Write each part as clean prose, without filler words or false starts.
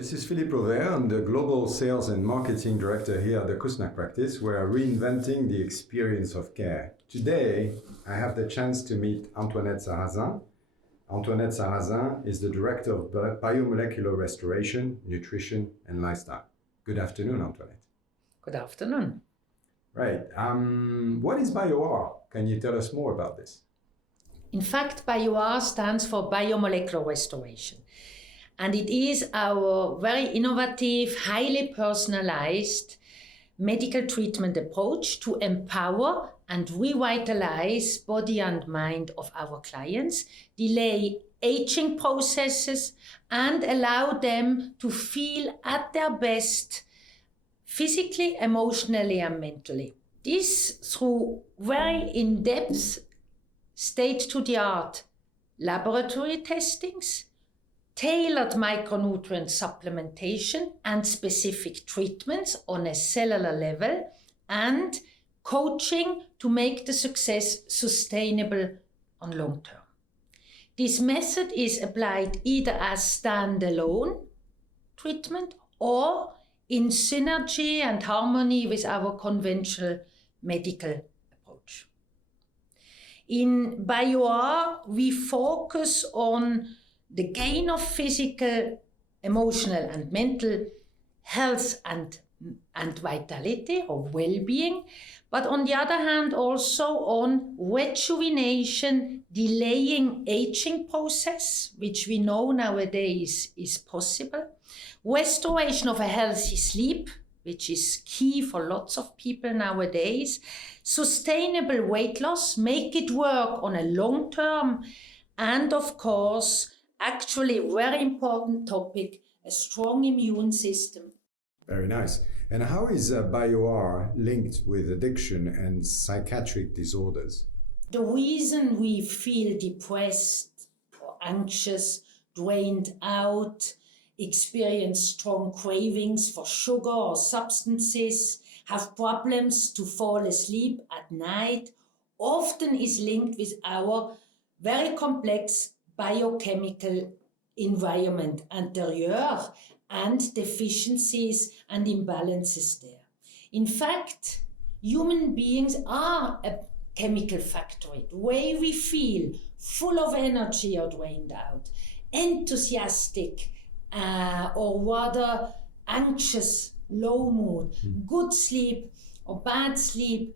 This is Philippe Auvert. I'm the Global Sales and Marketing Director here at the Kusnak practice. We are reinventing the experience of care. Today, I have the chance to meet Antoinette Sarasin. Antoinette Sarasin is the Director of Biomolecular Restoration, Nutrition and Lifestyle. Good afternoon, Antoinette. Good afternoon. Right. What is Bioar? Can you tell us more about this? In fact, Bioar stands for Biomolecular Restoration. And it is our very innovative, highly personalized medical treatment approach to empower and revitalize body and mind of our clients, delay aging processes, and allow them to feel at their best physically, emotionally, and mentally. This through very in-depth, state-to-the-art laboratory testings, tailored micronutrient supplementation and specific treatments on a cellular level, and coaching to make the success sustainable on long term. This method is applied either as standalone treatment or in synergy and harmony with our conventional medical approach. In Bioar, we focus on the gain of physical, emotional, and mental health and vitality or well-being, but on the other hand also on rejuvenation, delaying aging process, which we know nowadays is possible, restoration of a healthy sleep, which is key for lots of people nowadays, sustainable weight loss, make it work on a long term, and of course, actually very important topic, a strong immune system. Very nice. And how is Bioar linked with addiction and psychiatric disorders? The reason we feel depressed or anxious, drained out, experience strong cravings for sugar or substances, have problems to fall asleep at night, often is linked with our very complex biochemical environment interior and deficiencies and imbalances there. In fact, human beings are a chemical factory. The way we feel, full of energy or drained out, enthusiastic or rather anxious, low mood, good sleep or bad sleep,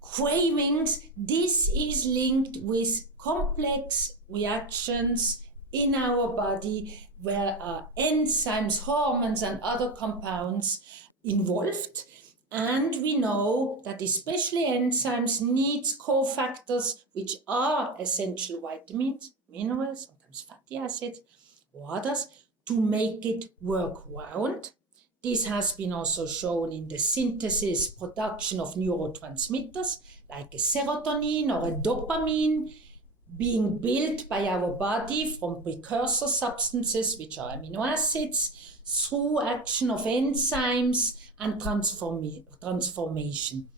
cravings, this is linked with complex reactions in our body where are enzymes, hormones, and other compounds involved. And we know that especially enzymes need cofactors, which are essential vitamins, minerals, sometimes fatty acids, or others, to make it work round. This has been also shown in the synthesis, production of neurotransmitters, like a serotonin or a dopamine, being built by our body from precursor substances, which are amino acids, through action of enzymes and transformation.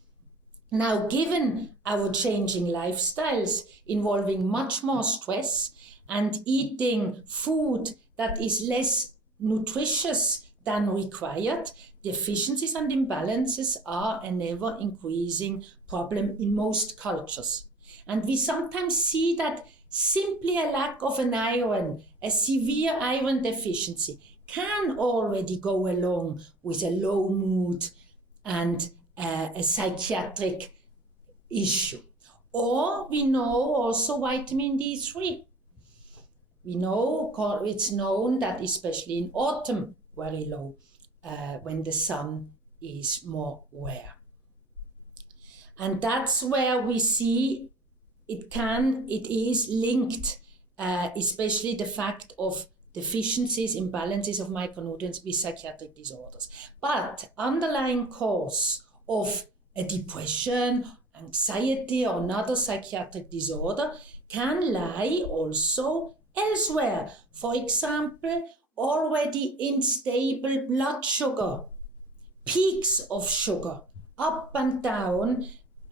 Now, given our changing lifestyles involving much more stress and eating food that is less nutritious than required, deficiencies and imbalances are an ever-increasing problem in most cultures. And we sometimes see that simply a lack of an iron, a severe iron deficiency, can already go along with a low mood and a psychiatric issue. Or we know also vitamin D3. We know it's known that especially in autumn, very low, when the sun is more rare. And that's where we see it is linked, especially the fact of deficiencies, imbalances of micronutrients with psychiatric disorders. But underlying cause of a depression, anxiety, or another psychiatric disorder can lie also elsewhere. For example, already unstable blood sugar, peaks of sugar, up and down,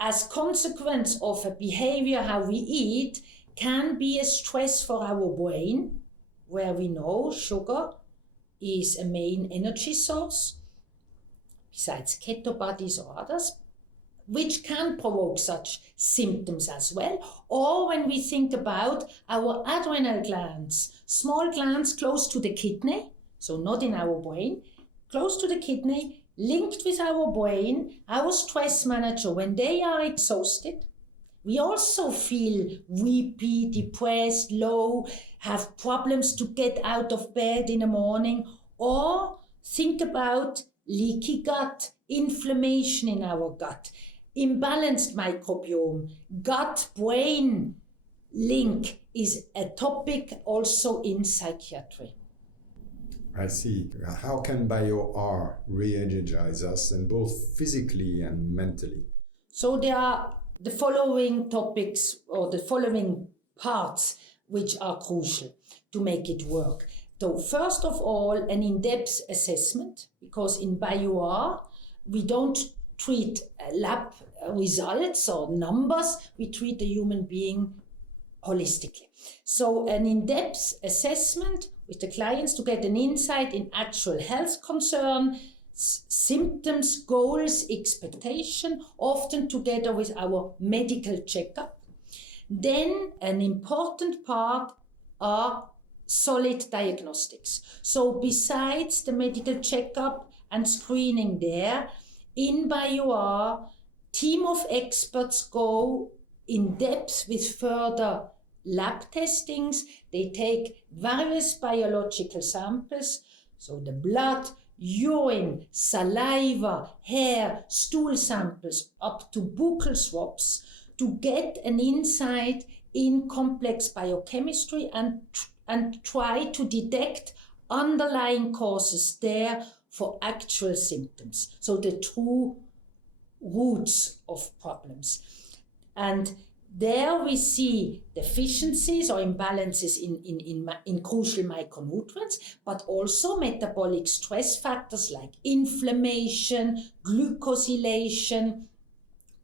as consequence of a behavior, how we eat, can be a stress for our brain, where we know sugar is a main energy source, besides keto bodies or others, which can provoke such symptoms as well. Or when we think about our adrenal glands, small glands close to the kidney, so not in our brain, close to the kidney, linked with our brain, our stress manager, when they are exhausted, we also feel weepy, depressed, low, have problems to get out of bed in the morning, or think about leaky gut, inflammation in our gut, imbalanced microbiome, gut-brain link is a topic also in psychiatry. I see. How can Bioar re-energize us, and both physically and mentally? So there are the following topics or the following parts which are crucial to make it work. So first of all, an in-depth assessment, because in Bioar, we don't treat lab results or numbers, we treat the human being holistically. So an in-depth assessment with the clients to get an insight in actual health concern, symptoms, goals, expectation, often together with our medical checkup. Then an important part are solid diagnostics. So besides the medical checkup and screening there, in Bioar, team of experts go in depth with further lab testings. They take various biological samples, so the blood, urine, saliva, hair, stool samples, up to buccal swabs, to get an insight in complex biochemistry and try to detect underlying causes there for actual symptoms. So the true roots of problems. And there we see deficiencies or imbalances in crucial micronutrients, but also metabolic stress factors like inflammation, glucosylation,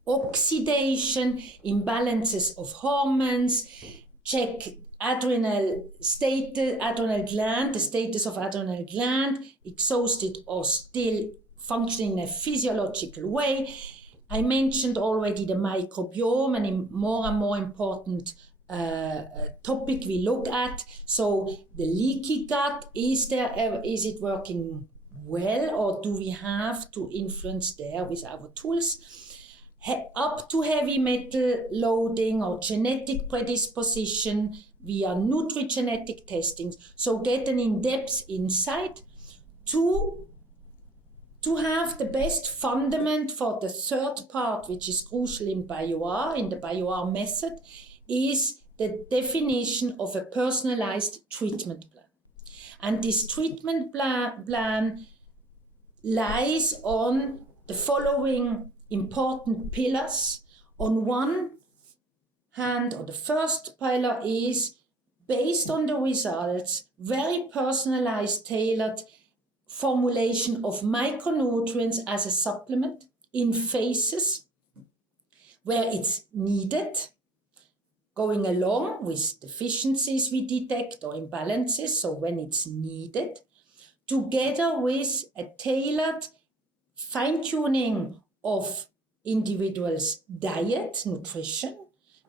oxidation, imbalances of hormones, check adrenal gland, the status of adrenal gland, exhausted or still functioning in a physiological way. I mentioned already the microbiome, and a more and more important topic we look at. So the leaky gut, is it working well, or do we have to influence there with our tools? Up to heavy metal loading or genetic predisposition via nutrigenetic testing. So get an in-depth insight to have the best fundament for the third part, which is crucial in Bioar, in the Bioar method, is the definition of a personalized treatment plan. And this treatment plan lies on the following important pillars. On one hand, or the first pillar is, based on the results, very personalized, tailored formulation of micronutrients as a supplement in phases where it's needed, going along with deficiencies we detect or imbalances, so when it's needed, together with a tailored fine-tuning of individuals' diet, nutrition.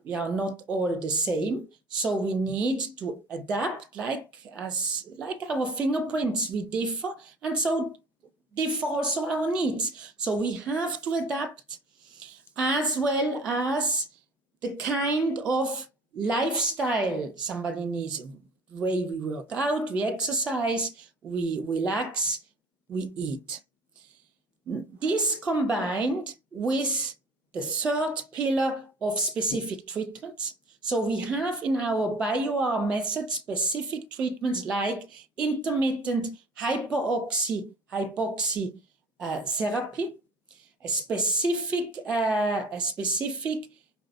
We are not all the same, so we need to adapt like our fingerprints, we differ, and so differ also our needs. So we have to adapt, as well as the kind of lifestyle somebody needs, the way we work out, we exercise, we relax, we eat. This combined with the third pillar of specific treatments. So we have in our Bioar method specific treatments like intermittent hypoxia therapy, a specific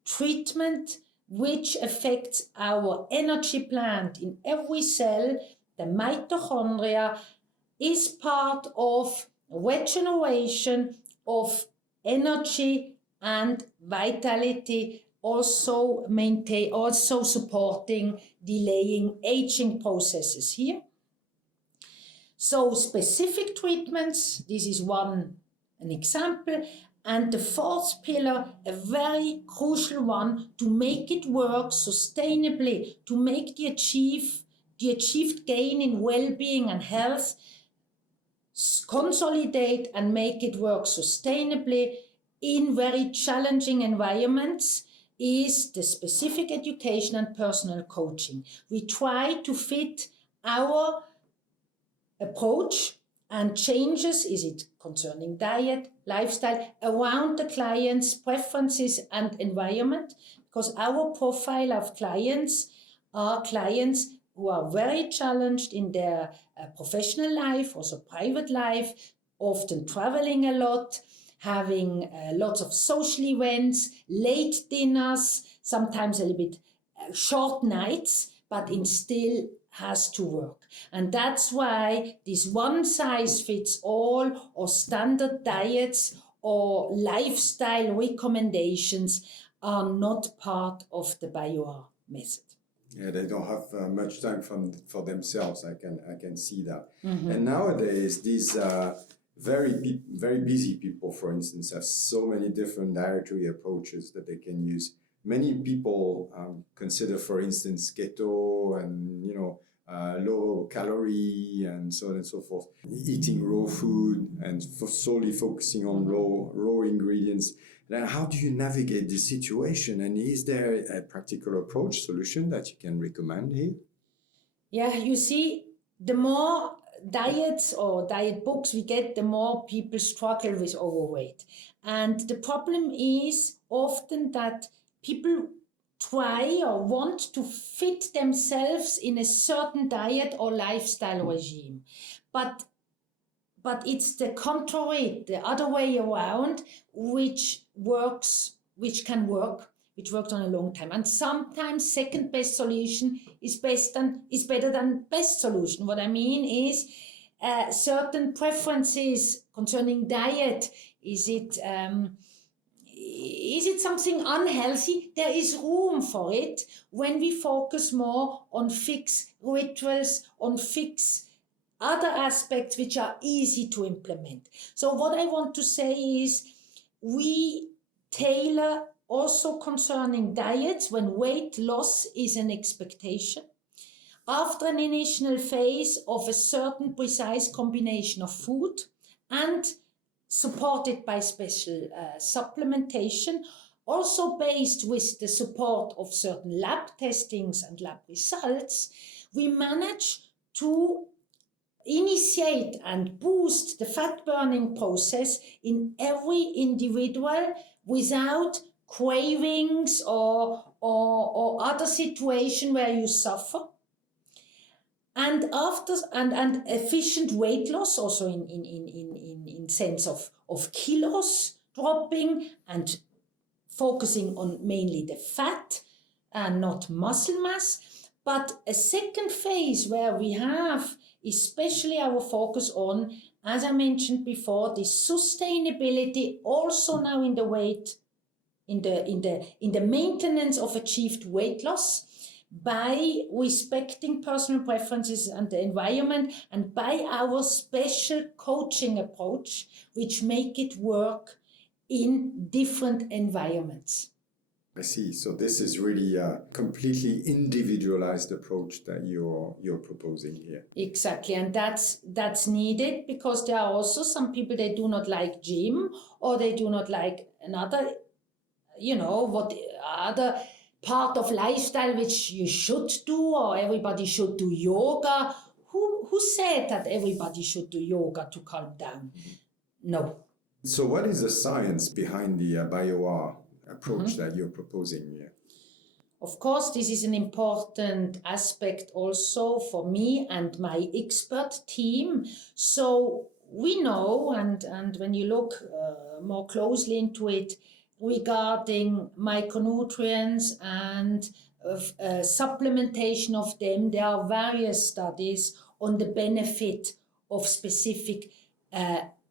treatment which affects our energy plant in every cell. The mitochondria is part of regeneration of energy and vitality, also supporting delaying aging processes here. So specific treatments, this is an example. And the fourth pillar, a very crucial one, to make it work sustainably, to make the achieved gain in well-being and health, consolidate and make it work sustainably in very challenging environments, is the specific education and personal coaching. We try to fit our approach and changes, is it concerning diet, lifestyle, around the client's preferences and environment, because our profile of clients are clients who are very challenged in their professional life, also private life, often traveling a lot, having lots of social events, late dinners, sometimes a little bit short nights, but it still has to work. And that's why this one size fits all or standard diets or lifestyle recommendations are not part of the Bioar method. Yeah, they don't have much time for themselves. I can see that. Mm-hmm. And nowadays, these very busy people, for instance, have so many different dietary approaches that they can use. Many people consider, for instance, keto and low calorie and so on and so forth, eating raw food and solely focusing on raw ingredients. Then how do you navigate this situation? And is there a practical approach solution that you can recommend here? Yeah, you see, the more diets or diet books we get, the more people struggle with overweight. And the problem is often that people try or want to fit themselves in a certain diet or lifestyle regime. But it's the contrary, the other way around, which works on a long time. And sometimes second best solution is better than best solution. What I mean is certain preferences concerning diet. Is it something unhealthy? There is room for it when we focus more on fixed rituals, on fixed other aspects which are easy to implement. So what I want to say is we tailor also concerning diets when weight loss is an expectation. After an initial phase of a certain precise combination of food and supported by special supplementation, also based with the support of certain lab testings and lab results, we manage to initiate and boost the fat burning process in every individual without cravings or other situation where you suffer. And after and efficient weight loss also in sense of kilos dropping and focusing on mainly the fat and not muscle mass. But a second phase where we have especially our focus on, as I mentioned before, the sustainability also now in the weight, in the maintenance of achieved weight loss by respecting personal preferences and the environment, and by our special coaching approach, which make it work in different environments. I see. So this is really a completely individualized approach that you're proposing here. Exactly, and that's needed because there are also some people, they do not like gym, or they do not like another, what other part of lifestyle which you should do, or everybody should do yoga. Who said that everybody should do yoga to calm down? No. So what is the science behind the Bioar approach that you're proposing here? Of course, this is an important aspect also for me and my expert team. So we know, and when you look more closely into it, regarding micronutrients and supplementation of them, there are various studies on the benefit of specific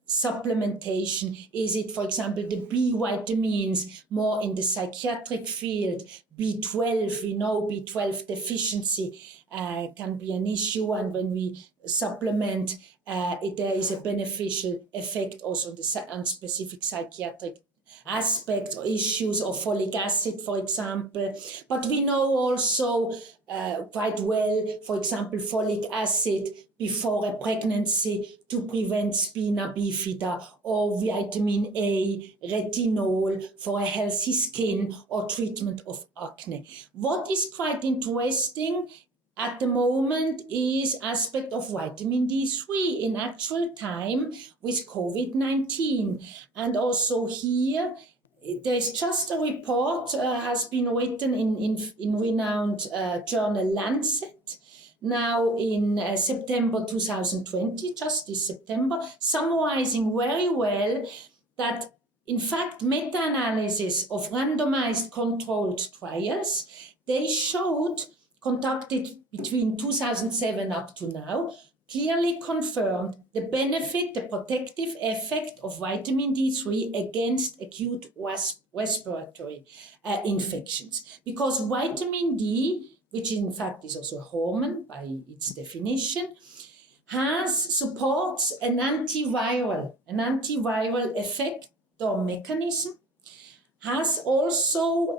supplementation? Is it, for example, the B vitamins more in the psychiatric field? B12, we know B12 deficiency can be an issue, and when we supplement, there is a beneficial effect also on specific psychiatric aspects or issues, or folic acid, for example. But we know also quite well, for example, folic acid before a pregnancy to prevent spina bifida, or vitamin A, retinol for a healthy skin or treatment of acne. What is quite interesting at the moment is aspect of vitamin D3 in actual time with COVID-19. And also here, there's just a report has been written in renowned journal Lancet, now in September 2020, just this September, summarizing very well that in fact meta-analysis of randomized controlled trials, they showed, conducted between 2007 up to now, clearly confirmed the benefit, the protective effect of vitamin D3 against acute respiratory infections. Because vitamin D, which in fact is also a hormone by its definition, supports an antiviral effect or mechanism, has also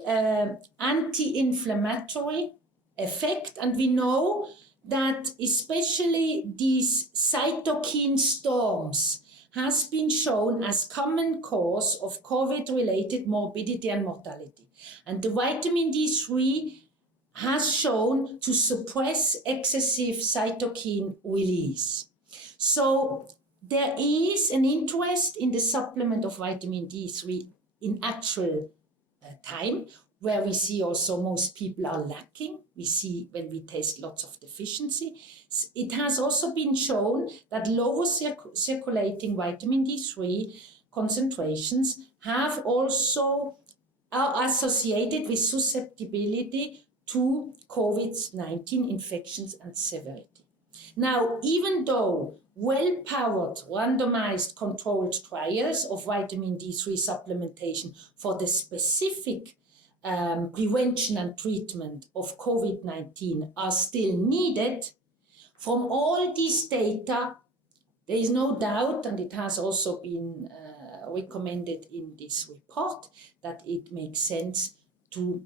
anti-inflammatory effect, and we know that especially these cytokine storms has been shown as common cause of COVID-related morbidity and mortality. And the vitamin D3 has shown to suppress excessive cytokine release. So there is an interest in the supplement of vitamin D3 in actual time, where we see also most people are lacking. We see when we test lots of deficiency. It has also been shown that lower circulating vitamin D3 concentrations are associated with susceptibility to COVID-19 infections and severity. Now, even though well-powered randomized controlled trials of vitamin D3 supplementation for the specific prevention and treatment of COVID-19 are still needed, from all these data, there is no doubt, and it has also been recommended in this report, that it makes sense to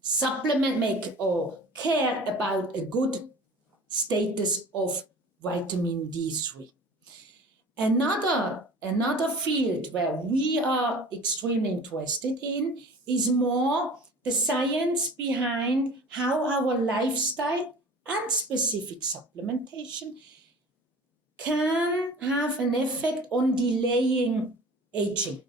supplement, or care about a good status of vitamin D3. Another field where we are extremely interested in is more the science behind how our lifestyle and specific supplementation can have an effect on delaying aging.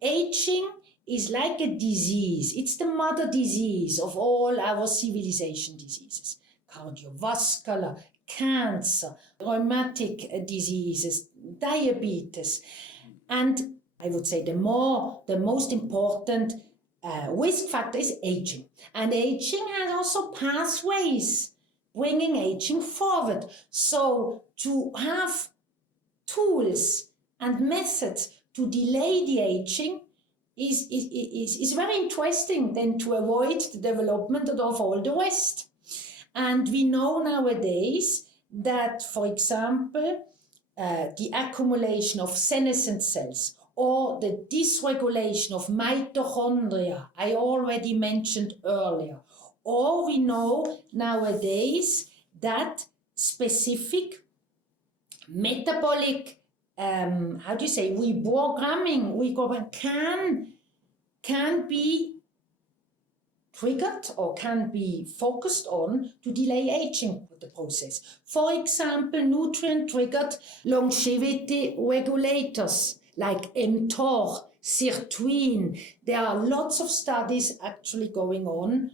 Aging is like a disease. It's the mother disease of all our civilization diseases. Cardiovascular, cancer, rheumatic diseases, diabetes. And I would say the most important risk factor is aging. And aging has also pathways bringing aging forward. So to have tools and methods to delay the aging is very interesting, then to avoid the development of all the rest. And we know nowadays that, for example, the accumulation of senescent cells or the dysregulation of mitochondria, I already mentioned earlier, or we know nowadays that specific metabolic reprogramming can be triggered or can be focused on to delay aging the process. For example, nutrient-triggered longevity regulators like mTOR, sirtuin. There are lots of studies actually going on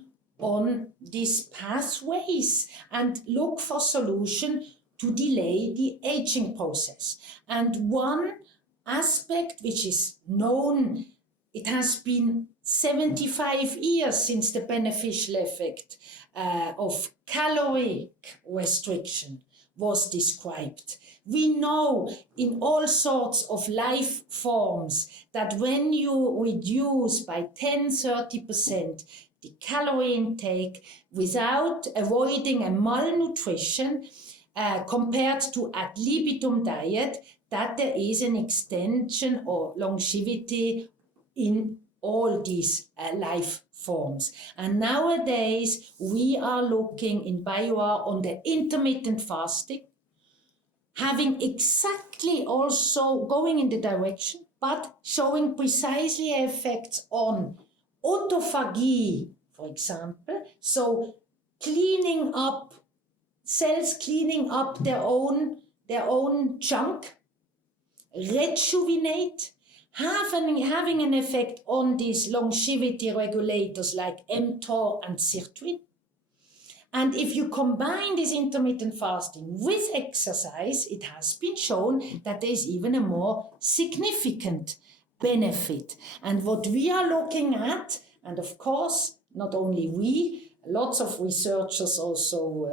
these pathways and look for solution to delay the aging process. And one aspect which is known, it has been 75 years since the beneficial effect of caloric restriction was described. We know in all sorts of life forms that when you reduce by 10-30% the calorie intake without avoiding a malnutrition compared to ad libitum diet, that there is an extension or longevity in all these life forms. And nowadays we are looking in Bioar on the intermittent fasting, having exactly also going in the direction, but showing precisely effects on autophagy, for example, so cleaning up cells, cleaning up their own junk, rejuvenate, having an effect on these longevity regulators like mTOR and sirtuin. And if you combine this intermittent fasting with exercise, it has been shown that there is even a more significant benefit. And what we are looking at, and of course, not only we, lots of researchers also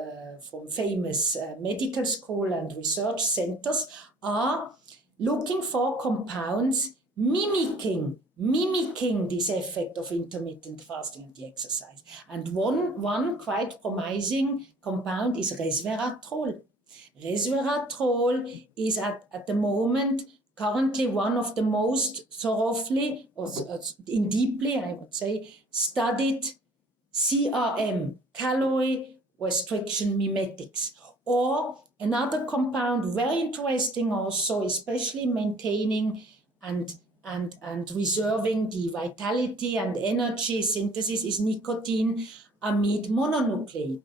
from famous medical school and research centers are looking for compounds mimicking this effect of intermittent fasting and the exercise. And one quite promising compound is resveratrol. Resveratrol is at the moment currently one of the most thoroughly, or in deeply, I would say, studied CRM, calorie restriction mimetics. Or another compound, very interesting also, especially maintaining and reserving the vitality and energy synthesis, is nicotine amide mononucleate,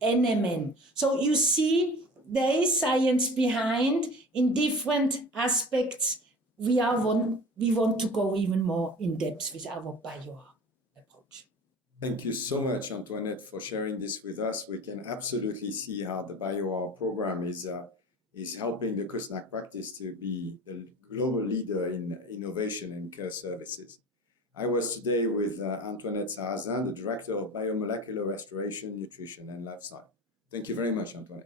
NMN. So you see, there is science behind in different aspects. We want to go even more in depth with our Bioar approach. Thank you so much, Antoinette, for sharing this with us. We can absolutely see how the Bioar program is helping the Kusnak practice to be the global leader in innovation and care services. I was today with Antoinette Sarasin, the Director of Biomolecular Restoration, Nutrition and Lifestyle. Thank you very much, Antoinette.